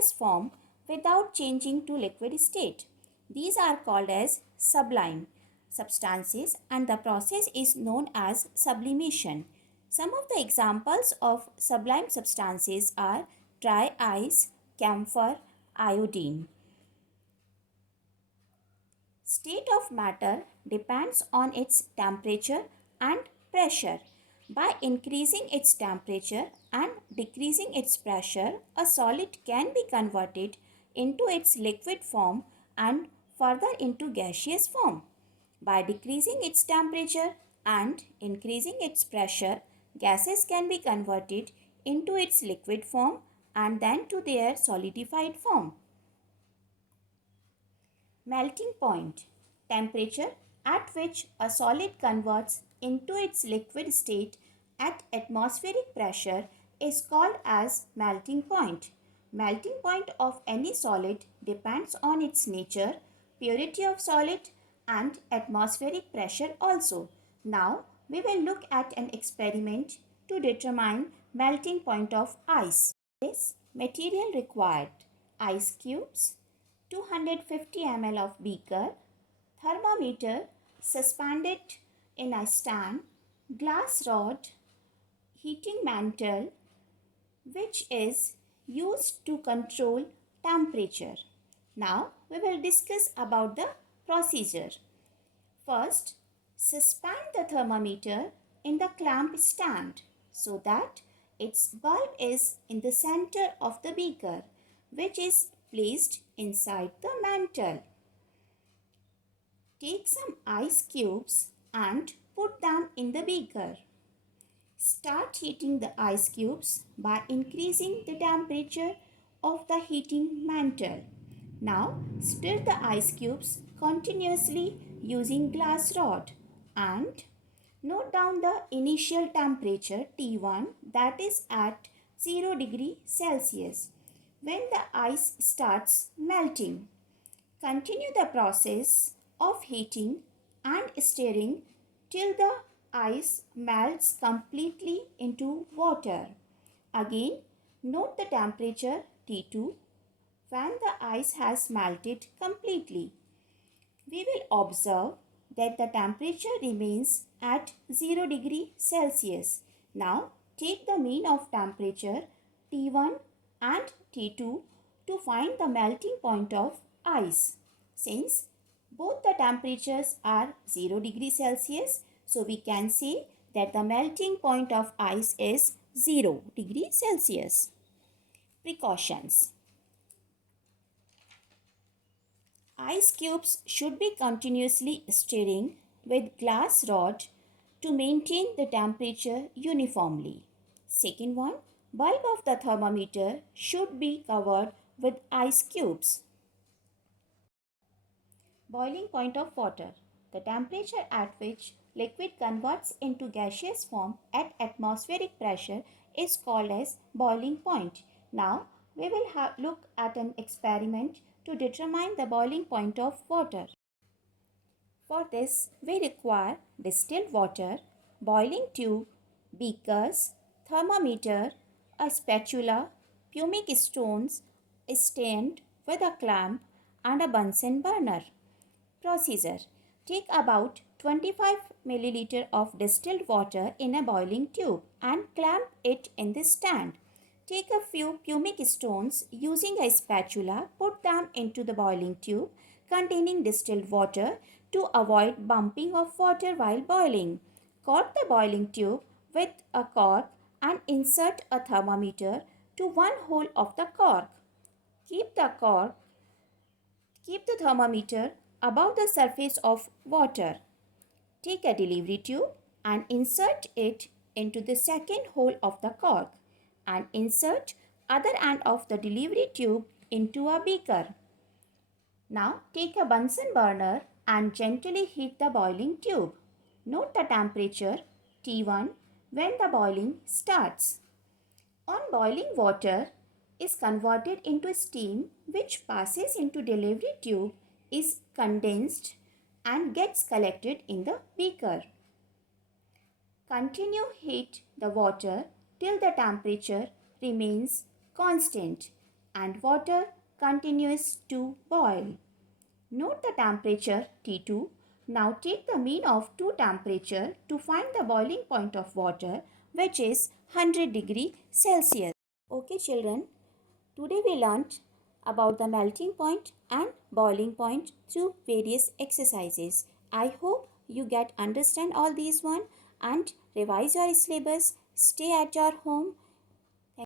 gaseous form without changing to liquid state. These are called as sublime substances and the process is known as sublimation. Some of the examples of sublime substances are dry ice, camphor, iodine. State of matter depends on its temperature and pressure. By increasing its temperature and decreasing its pressure, a solid can be converted into its liquid form and further into gaseous form. By decreasing its temperature and increasing its pressure, gases can be converted into its liquid form and then to their solidified form. Melting point, temperature at which a solid converts into its liquid state at atmospheric pressure is called as melting point. Melting point of any solid depends on its nature, purity of solid and atmospheric pressure also. Now we will look at an experiment to determine melting point of ice. This material required: ice cubes, 250 ml of beaker, thermometer suspended in a stand, glass rod, heating mantle which is used to control temperature. Now we will discuss about the procedure. First, suspend the thermometer in the clamp stand so that its bulb is in the center of the beaker, which is placed inside the mantle. Take some ice cubes and put them in the beaker. Start heating the ice cubes by increasing the temperature of the heating mantle. Now stir the ice cubes continuously using glass rod and note down the initial temperature T1, that is at 0 degree Celsius. When the ice starts melting, continue the process of heating and stirring till the ice melts completely into water. Again, note the temperature T2 when the ice has melted completely. We will observe that the temperature remains at 0 degree Celsius. Now, take the mean of temperature T1 and T2 to find the melting point of ice. Since both the temperatures are 0 degree Celsius, so we can say that the melting point of ice is 0 degree Celsius. Precautions. Ice cubes should be continuously stirring with glass rod to maintain the temperature uniformly. Second one, bulb of the thermometer should be covered with ice cubes. Boiling point of water. The temperature at which liquid converts into gaseous form at atmospheric pressure is called as boiling point. Now we will look at an experiment to determine the boiling point of water. For this, we require distilled water, boiling tube, beakers, thermometer, a spatula, pumice stones, a stand with a clamp and a Bunsen burner. Procedure. Take about 25 ml of distilled water in a boiling tube and clamp it in the stand. Take a few pumice stones using a spatula, put them into the boiling tube containing distilled water to avoid bumping of water while boiling. Cork the boiling tube with a cork and insert a thermometer to one hole of the cork. Keep the thermometer above the surface of water. Take a delivery tube and insert it into the second hole of the cork and insert other end of the delivery tube into a beaker. Now take a Bunsen burner and gently heat the boiling tube. Note the temperature T1 when the boiling starts. On boiling, water is converted into steam which passes into delivery tube, is condensed and gets collected in the beaker. Continue heat the water till the temperature remains constant and water continues to boil. Note the temperature T2. Now take the mean of two temperature to find the boiling point of water, which is 100 degree Celsius. Okay children, today we learnt about the melting point and boiling point through various exercises. I hope you get understand all these one and revise your syllabus. Stay at your home.